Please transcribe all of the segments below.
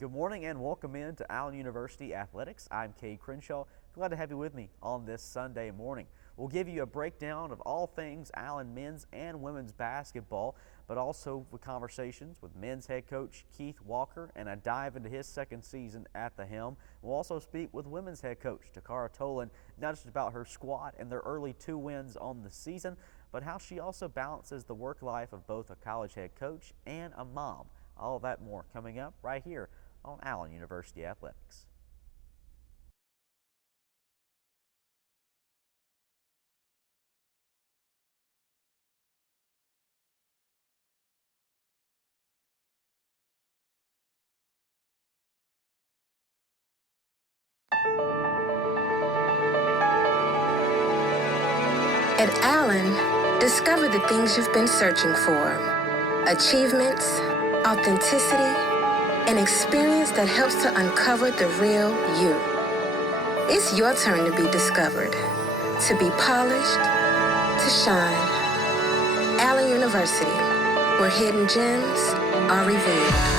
Good morning and welcome in to Allen University Athletics. I'm Kay Crenshaw. Glad to have you with me on this Sunday morning. We'll give you a breakdown of all things Allen men's and women's basketball, but also with conversations with men's head coach Keith Walker and a dive into his second season at the helm. We'll also speak with women's head coach Takara Tolan, not just about her squad and their early 2 wins on the season, but how she also balances the work life of both a college head coach and a mom. All of that more coming up right here on Allen University Athletics. At Allen, discover the things you've been searching for. Achievements, authenticity, an experience that helps to uncover the real you. It's your turn to be discovered, to be polished, to shine. Allen University, where hidden gems are revealed.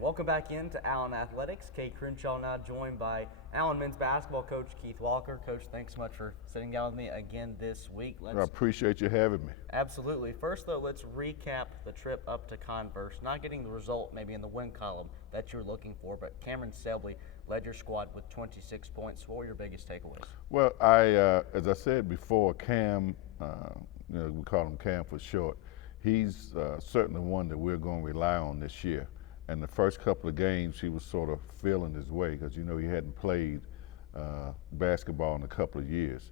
Welcome back into Allen Athletics. Kay Crenshaw now joined by Allen men's basketball coach Keith Walker. Coach, thanks so much for sitting down with me again this week. I appreciate you having me. Absolutely. First, though, let's recap the trip up to Converse. Not getting the result maybe in the win column that you're looking for, but Cameron Selby led your squad with 26 points. What were your biggest takeaways? Well, as I said before, Cam, we call him Cam for short. He's certainly one that we're going to rely on this year. And the first couple of games, he was sort of feeling his way because, he hadn't played basketball in a couple of years.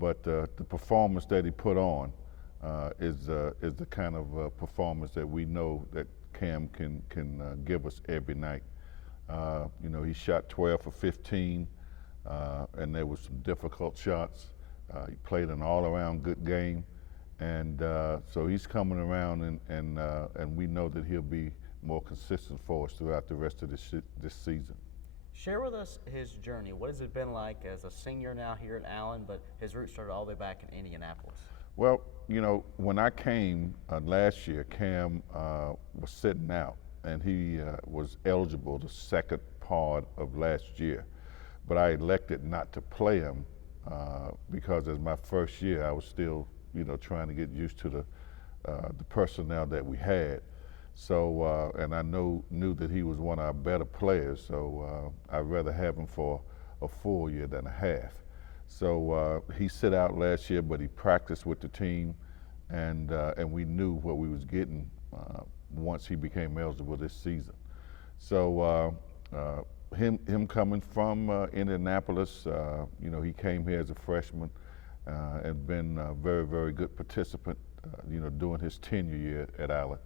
But the performance that he put on is the kind of performance that we know that Cam can give us every night. He shot 12 for 15, and there was some difficult shots. He played an all-around good game, and so he's coming around, and we know that he'll be more consistent for us throughout the rest of this season. Share with us his journey. What has it been like as a senior now here at Allen, but his roots started all the way back in Indianapolis? Well, when I came last year, Cam was sitting out, and he was eligible the second part of last year. But I elected not to play him because as my first year, I was still, trying to get used to the personnel that we had. So, and I knew that he was one of our better players, so I'd rather have him for a full year than a half. So he sit out last year, but he practiced with the team, and we knew what we was getting once he became eligible this season. So him coming from Indianapolis, he came here as a freshman and been a very, very good participant, during his tenure year at Allen.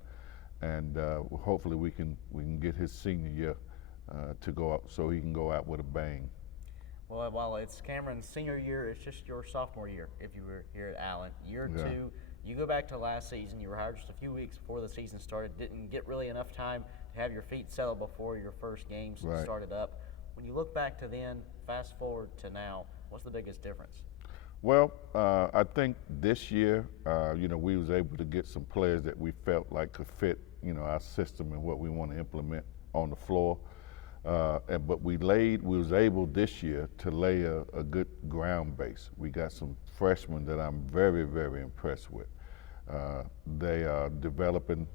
And hopefully we can get his senior year to go out, so he can go out with a bang. Well, while it's Cameron's senior year, it's just your sophomore year if you were here at Allen. Year 2, You go back to last season, you were hired just a few weeks before the season started, didn't get really enough time to have your feet settled before your first games Right. started up. When you look back to then, fast forward to now, what's the biggest difference? Well, I think this year, we was able to get some players that we felt like could fit, our system and what we want to implement on the floor. But we was able this year to lay a good ground base. We got some freshmen that I'm very, very impressed with. They are developing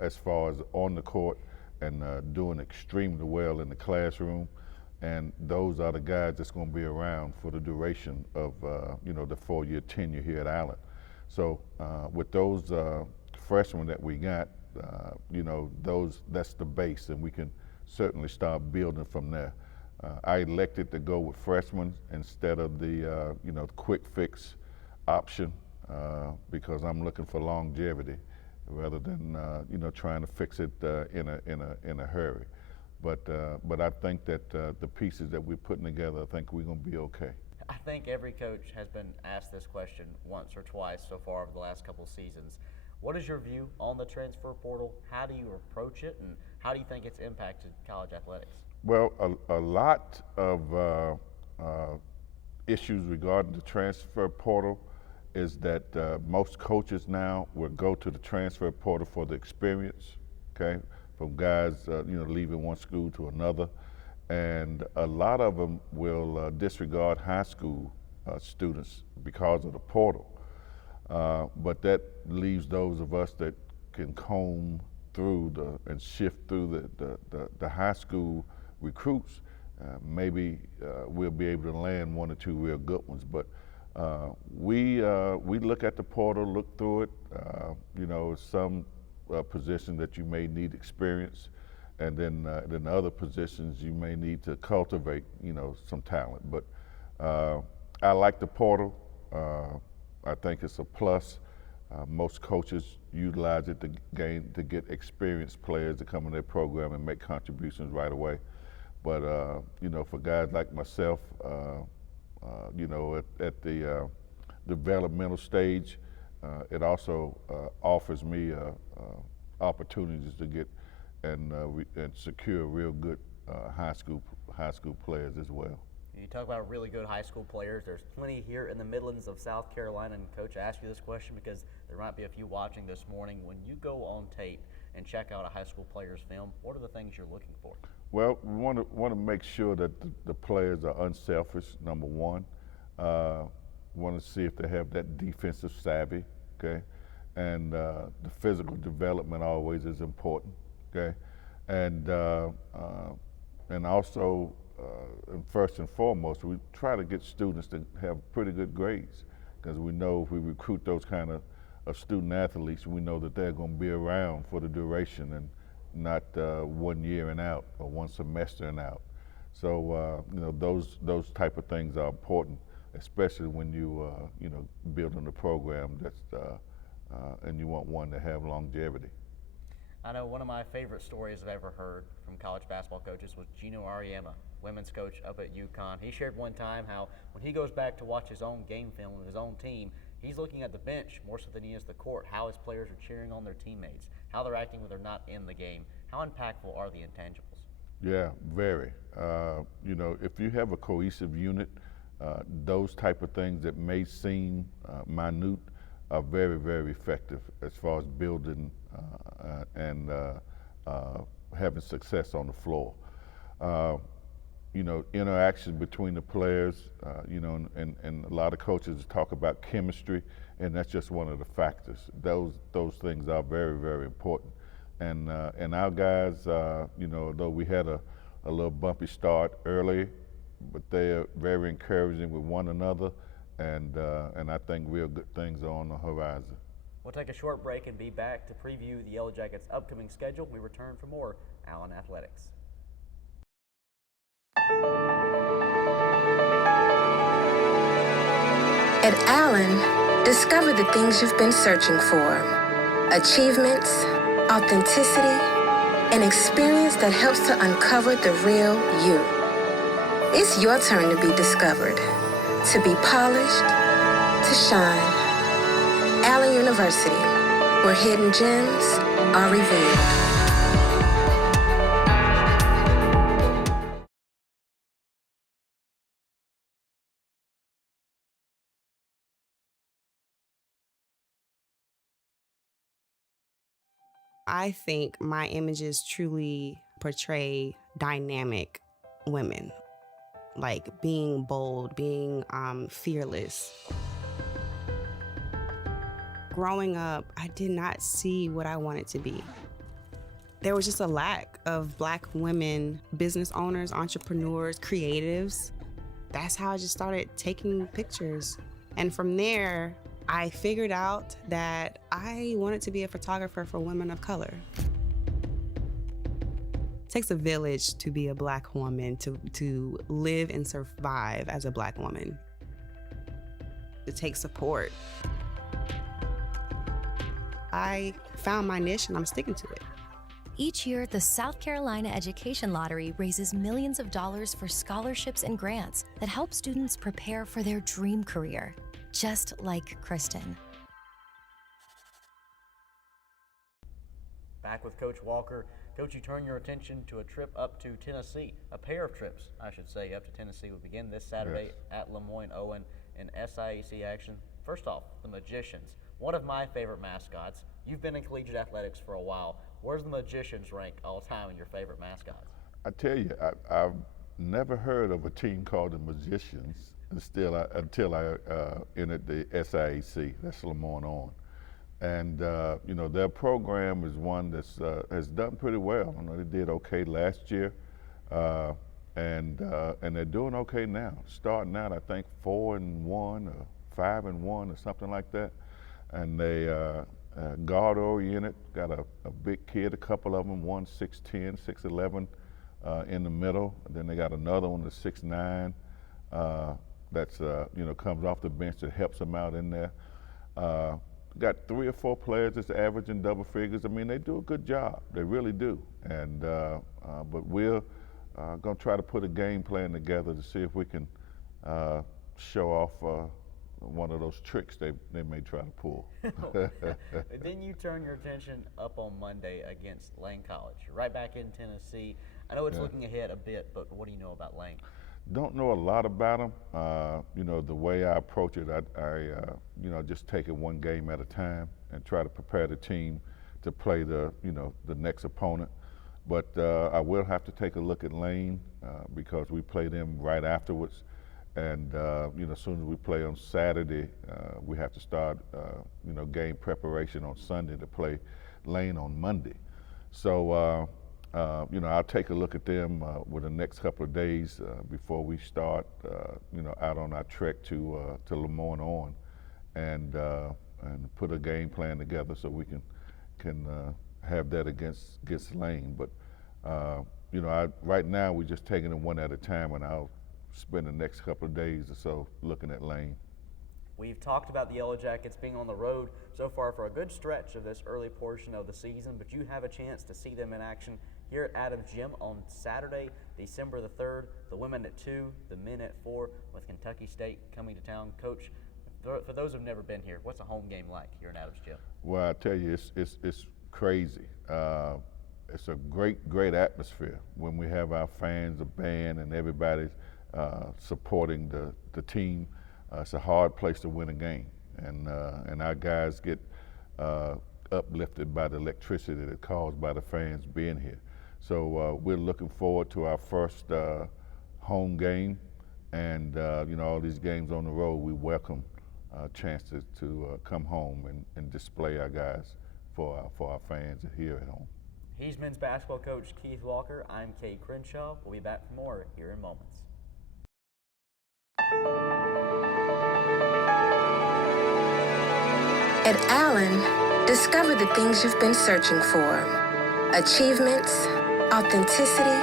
as far as on the court and doing extremely well in the classroom. And those are the guys that's going to be around for the duration of, the 4-year tenure here at Allen. So with those freshmen that we got, that's the base, and we can certainly start building from there. I elected to go with freshmen instead of the, quick fix option because I'm looking for longevity rather than, trying to fix it in a hurry. But I think that the pieces that we're putting together, I think we're going to be okay. I think every coach has been asked this question once or twice so far over the last couple of seasons. What is your view on the transfer portal? How do you approach it, and how do you think it's impacted college athletics? Well, a lot of issues regarding the transfer portal is that most coaches now will go to the transfer portal for the experience, okay? From guys, leaving one school to another. And a lot of them will disregard high school students because of the portal. But that leaves those of us that can comb through and shift through the high school recruits. Maybe we'll be able to land one or two real good ones. But we look at the portal, look through it. Some position that you may need experience, and then other positions you may need to cultivate, some talent. But I like the portal. I think it's a plus. Most coaches utilize it to get experienced players to come in their program and make contributions right away. But for guys like myself, at the developmental stage, it also offers me opportunities to get and secure real good high school players as well. You talk about really good high school players. There's plenty here in the Midlands of South Carolina. And Coach, I asked you this question because there might be a few watching this morning. When you go on tape and check out a high school player's film, what are the things you're looking for? Well, we want to make sure that the players are unselfish, number one. Want to see if they have that defensive savvy, okay? And the physical development always is important, okay? And also, first and foremost, we try to get students to have pretty good grades, because we know if we recruit those kind of student athletes, we know that they're going to be around for the duration and not 1 year and out or one semester and out. So those type of things are important, especially when you building a program that's and you want one to have longevity. I know one of my favorite stories I've ever heard from college basketball coaches was Gino Auriemma, women's coach up at UConn. He shared one time how when he goes back to watch his own game film of his own team, he's looking at the bench more so than he is the court, how his players are cheering on their teammates, how they're acting when they're not in the game. How impactful are the intangibles? Yeah, very. If you have a cohesive unit, those type of things that may seem minute are very, very effective as far as building and having success on the floor. Interaction between the players, and a lot of coaches talk about chemistry, and that's just one of the factors. Those things are very, very important. And our guys, though we had a little bumpy start early, but they're very encouraging with one another, and I think real good things are on the horizon. We'll take a short break and be back to preview the Yellow Jackets' upcoming schedule. We return for more Allen Athletics. At Allen, discover the things you've been searching for. Achievements, authenticity, an experience that helps to uncover the real you. It's your turn to be discovered, to be polished, to shine. Allen University, where hidden gems are revealed. I think my images truly portray dynamic women, like being bold, being fearless. Growing up, I did not see what I wanted to be. There was just a lack of Black women, business owners, entrepreneurs, creatives. That's how I just started taking pictures. And from there, I figured out that I wanted to be a photographer for women of color. It takes a village to be a Black woman, to live and survive as a Black woman. It takes support. I found my niche and I'm sticking to it. Each year, the South Carolina Education Lottery raises millions of dollars for scholarships and grants that help students prepare for their dream career, just like Kristen. Back with Coach Walker. Coach, you turn your attention to a trip up to Tennessee. A pair of trips, I should say, up to Tennessee will begin this Saturday at Lemoyne Owen in SIAC action. First off, the Magicians, one of my favorite mascots. You've been in collegiate athletics for a while. Where's the Magicians rank all time in your favorite mascots? I tell you, I've never heard of a team called the Magicians until I entered the SIAC. That's Lemoyne Owen. And you know, their program is one that's has done pretty well. You know, they did okay last year, and they're doing okay now. Starting out, I think 4-1 or 5-1 or something like that. And they guard oriented, got a big kid, a couple of them, one 6'10", 6'11", in the middle. And then they got another one that's 6'9", that's you know, comes off the bench that helps them out in there. Got 3 or 4 players that's averaging double figures. I mean, they do a good job. They really do. And but we're gonna try to put a game plan together to see if we can show off one of those tricks they may try to pull. Then you turn your attention up on Monday against Lane College. You're right back in Tennessee. I know it's looking ahead a bit, but what do you know about Lane? Don't know a lot about them. You know, the way I approach it, I you know, just take it one game at a time and try to prepare the team to play the, you know, the next opponent. But I will have to take a look at Lane because we play them right afterwards. And you know, as soon as we play on Saturday, we have to start you know, game preparation on Sunday to play Lane on Monday. So you know, I'll take a look at them with the next couple of days before we start you know, out on our trek to Lemoyne Owen, and put a game plan together so we can have that against Lane. But you know, right now we're just taking it one at a time, and I'll spend the next couple of days or so looking at Lane. We've talked about the Yellow Jackets being on the road so far for a good stretch of this early portion of the season, but you have a chance to see them in action here at Adams Gym on Saturday, December the 3rd. The women at 2, the men at 4, with Kentucky State coming to town. Coach, for those who've never been here, what's a home game like here in Adams Gym? Well, I tell you, it's crazy. It's a great atmosphere when we have our fans, the band, and everybody's supporting the team. It's a hard place to win a game, and our guys get uplifted by the electricity that's caused by the fans being here. So we're looking forward to our first home game, and you know, all these games on the road, we welcome chances to come home and display our guys for our fans here at home. He's men's basketball coach Keith Walker. I'm Kay Crenshaw. We'll be back for more here in moments. At Allen, discover the things you've been searching for. Achievements, authenticity,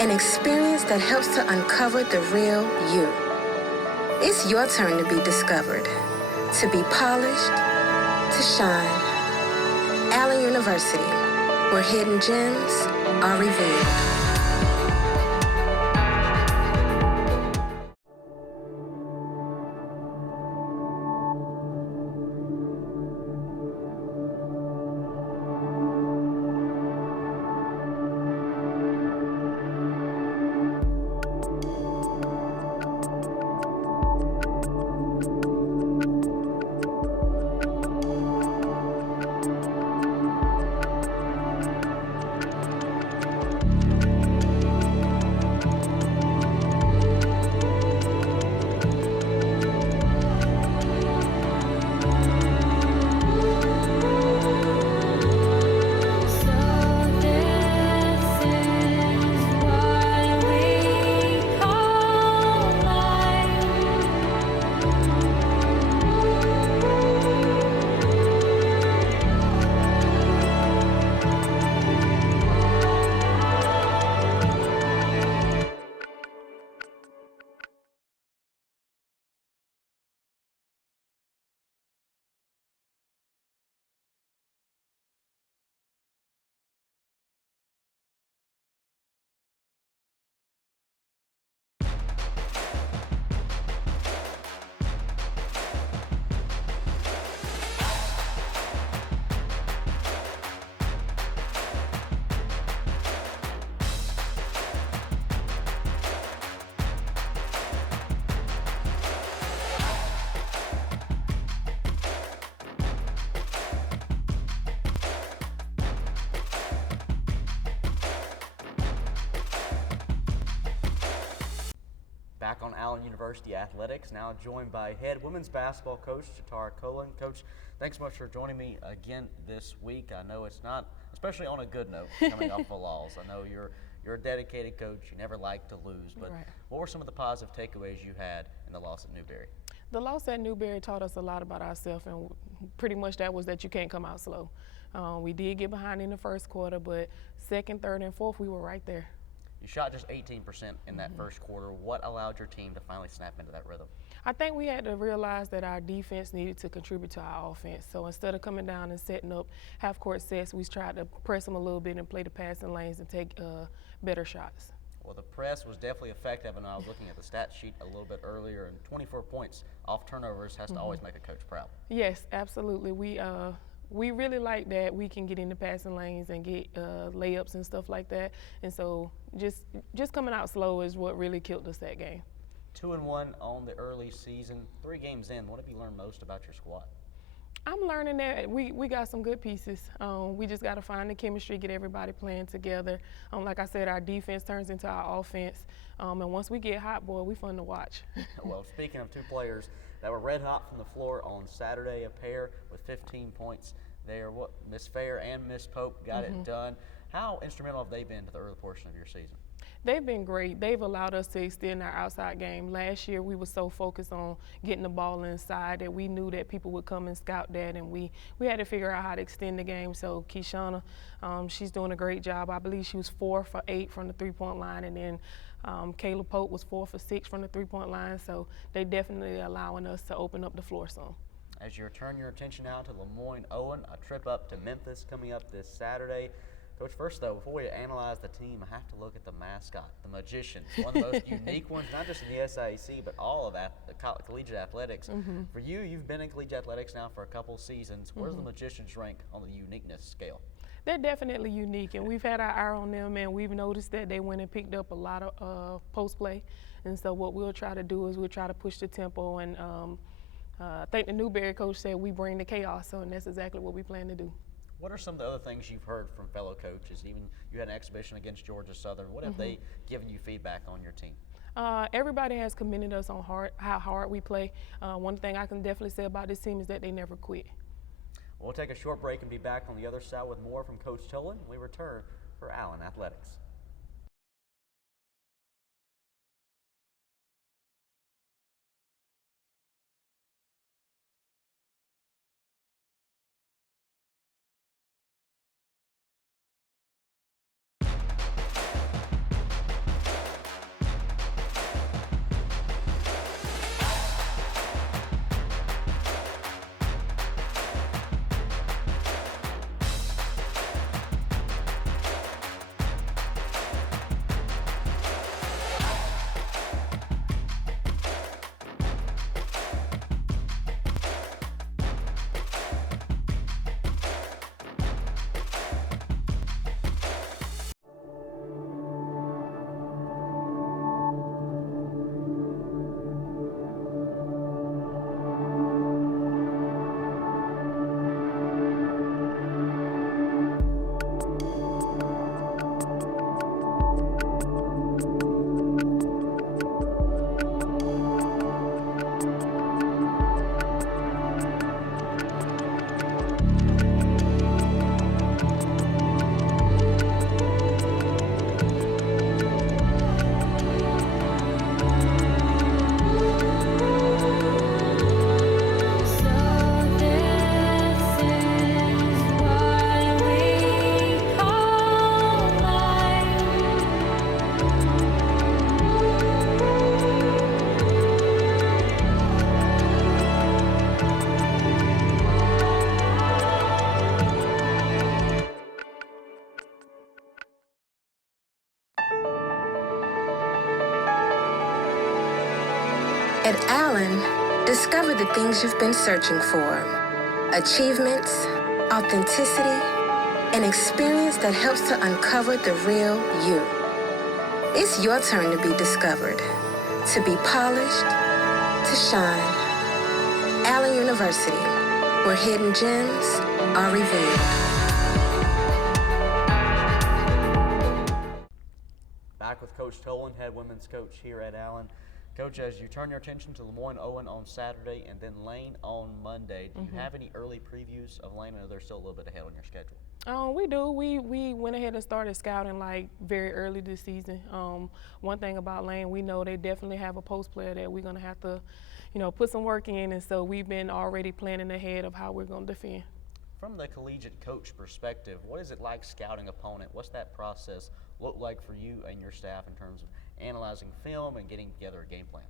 an experience that helps to uncover the real you. It's your turn to be discovered, to be polished, to shine. Allen University, where hidden gems are revealed. Back on Allen University Athletics, now joined by head women's basketball coach Jasher Cox. Coach, thanks so much for joining me again this week. I know it's not, especially on a good note, coming off a loss. I know you're a dedicated coach. You never like to lose, but Right. What were some of the positive takeaways you had in the loss at Newberry? The loss at Newberry taught us a lot about ourselves, and pretty much that was that you can't come out slow. We did get behind in the first quarter, but second, third, and fourth, we were right there. You shot just 18% in that first quarter. What allowed your team to finally snap into that rhythm? I think we had to realize that our defense needed to contribute to our offense. So instead of coming down and setting up half-court sets, we tried to press them a little bit and play the passing lanes and take better shots. Well, the press was definitely effective, and I was looking at the stat sheet a little bit earlier, and 24 points off turnovers has to always make a coach proud. Yes, absolutely. We really like that we can get in the passing lanes and get layups and stuff like that. And so just coming out slow is what really killed us that game. 2-1 on the early season. 3 games in, what have you learned most about your squad? I'm learning that we got some good pieces. We just got to find the chemistry, get everybody playing together. Like I said, our defense turns into our offense. And once we get hot, boy, we fun to watch. Well, speaking of 2 players that were red hot from the floor on Saturday, a pair with 15 points there. What Miss Fair and Miss Pope got it done. How instrumental have they been to the early portion of your season? They've been great. They've allowed us to extend our outside game. Last year, we were so focused on getting the ball inside that we knew that people would come and scout that, and we had to figure out how to extend the game. So Keishana, she's doing a great job. I believe she was 4 for 8 from the three-point line, and then Kayla Pope was 4 for 6 from the three-point line. So they definitely allowing us to open up the floor some. As you turn your attention now to Lemoyne Owen, a trip up to Memphis coming up this Saturday. Coach, first though, before we analyze the team, I have to look at the mascot, the magician, one of the most unique ones, not just in the SIAC, but all of collegiate athletics. For you, you've been in collegiate athletics now for a couple seasons. Where's the magicians rank on the uniqueness scale? They're definitely unique, and we've had our eye on them, and we've noticed that they went and picked up a lot of post play. And so what we'll try to do is we'll try to push the tempo, and I think the Newberry coach said we bring the chaos, and that's exactly what we plan to do. What are some of the other things you've heard from fellow coaches? Even you had an exhibition against Georgia Southern. What have they given you feedback on your team? Everybody has commended us on how hard we play. One thing I can definitely say about this team is that they never quit. We'll take a short break and be back on the other side with more from Coach Tolan. We return for Allen Athletics. At Allen, discover the things you've been searching for. Achievements, authenticity, an experience that helps to uncover the real you. It's your turn to be discovered, to be polished, to shine. Allen University, where hidden gems are revealed. Back with Coach Tolan, head women's coach here at Allen. Coach, as you turn your attention to Lemoyne Owen on Saturday and then Lane on Monday, do you have any early previews of Lane? I know they're still a little bit ahead on your schedule. We do. We went ahead and started scouting like very early this season. One thing about Lane, we know they definitely have a post player that we're going to have to, put some work in, and so we've been already planning ahead of how we're going to defend. From the collegiate coach perspective, what is it like scouting opponent? What's that process look like for you and your staff in terms of analyzing film and getting together a game plan?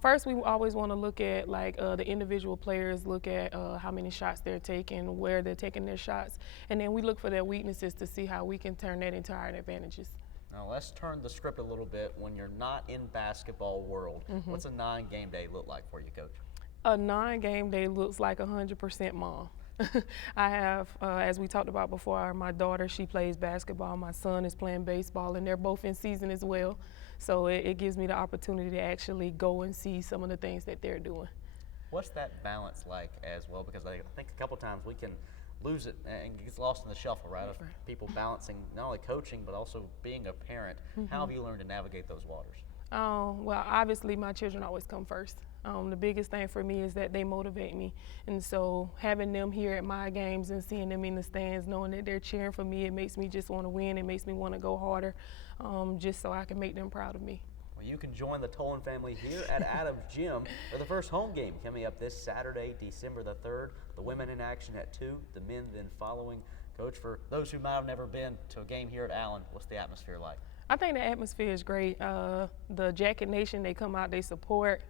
First, we always want to look at the individual players, look at how many shots they're taking, where they're taking their shots, and then we look for their weaknesses to see how we can turn that into our advantages. Now let's turn the script a little bit. When you're not in basketball world, what's a non-game day look like for you, Coach? A non-game day looks like 100% mom. I have, as we talked about before, my daughter, she plays basketball. My son is playing baseball, and they're both in season as well. So it gives me the opportunity to actually go and see some of the things that they're doing. What's that balance like as well? Because I think a couple times we can lose it and it gets lost in the shuffle, right? Of people balancing not only coaching but also being a parent. How have you learned to navigate those waters? Well, obviously my children always come first. The biggest thing for me is that they motivate me. And so having them here at my games and seeing them in the stands, knowing that they're cheering for me, it makes me just want to win. It makes me want to go harder just so I can make them proud of me. Well, you can join the Tolan family here at Adams Gym for the first home game coming up this Saturday, December the 3rd. The women in action at 2, the men then following. Coach, for those who might have never been to a game here at Allen, what's the atmosphere like? I think the atmosphere is great. The Jacket Nation, they come out, they support.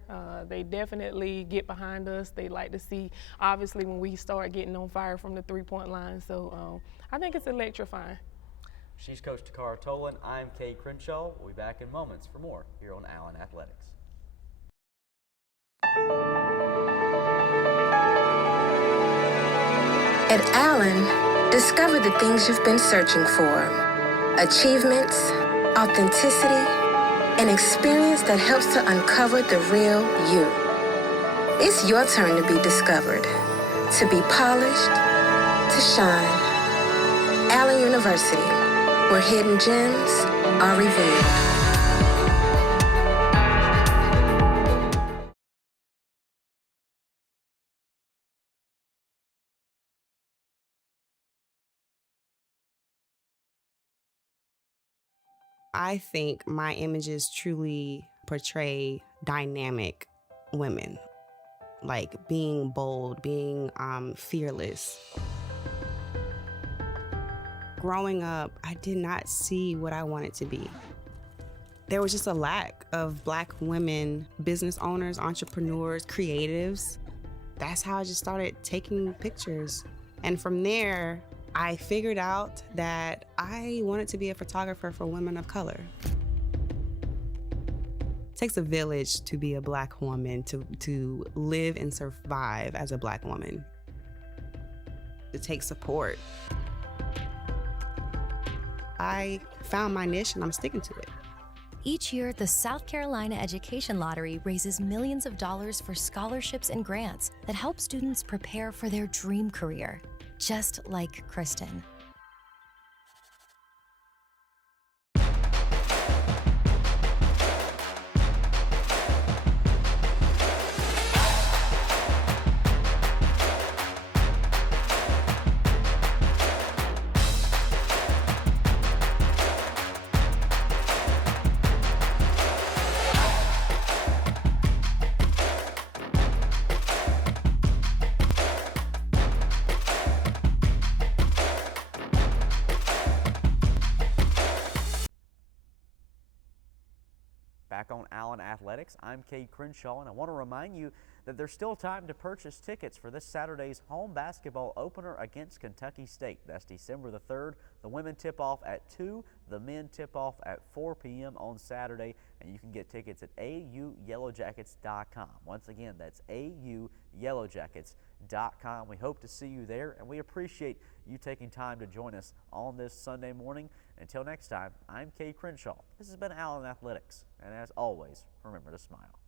They definitely get behind us. They like to see, obviously, when we start getting on fire from the three-point line. So I think it's electrifying. She's Coach Takara Tolan. I'm Kay Crenshaw. We'll be back in moments for more here on Allen Athletics. At Allen, discover the things you've been searching for. Achievements, authenticity, an experience that helps to uncover the real you. It's your turn to be discovered, to be polished, to shine. Allen University, where hidden gems are revealed. I think my images truly portray dynamic women, like being bold, being fearless. Growing up, I did not see what I wanted to be. There was just a lack of Black women, business owners, entrepreneurs, creatives. That's how I just started taking pictures. And from there, I figured out that I wanted to be a photographer for women of color. It takes a village to be a Black woman, to live and survive as a Black woman. It takes support. I found my niche and I'm sticking to it. Each year, the South Carolina Education Lottery raises millions of dollars for scholarships and grants that help students prepare for their dream career, just like Kristen. Back on Allen Athletics, I'm Kay Crenshaw, and I want to remind you that there's still time to purchase tickets for this Saturday's home basketball opener against Kentucky State. That's December the 3rd. The women tip off at 2, the men tip off at 4 p.m. on Saturday, and you can get tickets at auyellowjackets.com. Once again, that's auyellowjackets.com. We hope to see you there, and we appreciate you taking time to join us on this Sunday morning. Until next time, I'm Kay Crenshaw. This has been Allen Athletics, and as always, remember to smile.